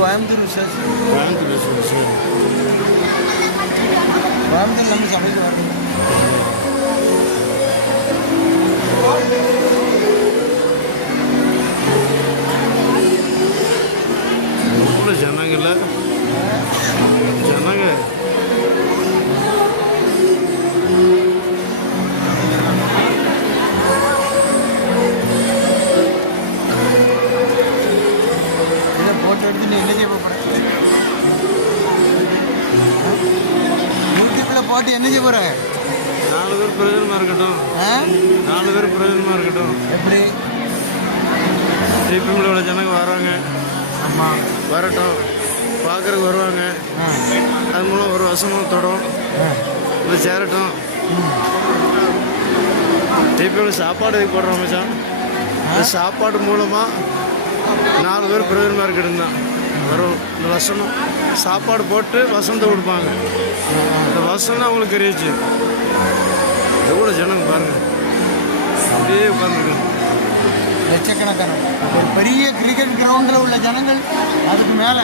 கோயம்புத்தூர் விசேஷம். கோயம்புத்தூர் விசேஷம். கோயம்புத்தூர் நம்ம சபைக்கு வரணும். ஜனங்கள்ல ஜனங்க போட்டோ எடுத்து நீ என்ன செய்ய போற? யூடியூப்ல போட்டு என்ன செய்ய போற? 4 பேர் பிரயோஜனமா இருக்கட்டும். 4 பேர் பிரயோஜனமா இருக்கட்டும். எப்படி டிபிஎம்ல ஜனங்க வராங்க. ஆமாம், வரட்டும், பார்க்குறதுக்கு வருவாங்க. அது மூலம் ஒரு வருஷமும் தொடும் இல்லை சேரட்டும். டிபிஎம்ல சாப்பாடு இதுக்கு போடுறோம் மச்சான். இந்த சாப்பாடு மூலமாக 4 பேர் பிரயோஜனமாக இருக்கட்டும் தான் வரும். இந்த வருஷம் சாப்பாடு போட்டு வசந்தை கொடுப்பாங்க. இந்த வருஷம் தான் அவங்களுக்கு தெரியுச்சு. எவ்வளோ ஜனங்க பாருங்கள், அப்படியே உட்காந்துருக்காங்க. லட்சக்கணக்கான ஒரு பெரிய கிரிக்கெட் கிரவுண்டில் உள்ள ஜனங்கள் அதுக்கு மேலே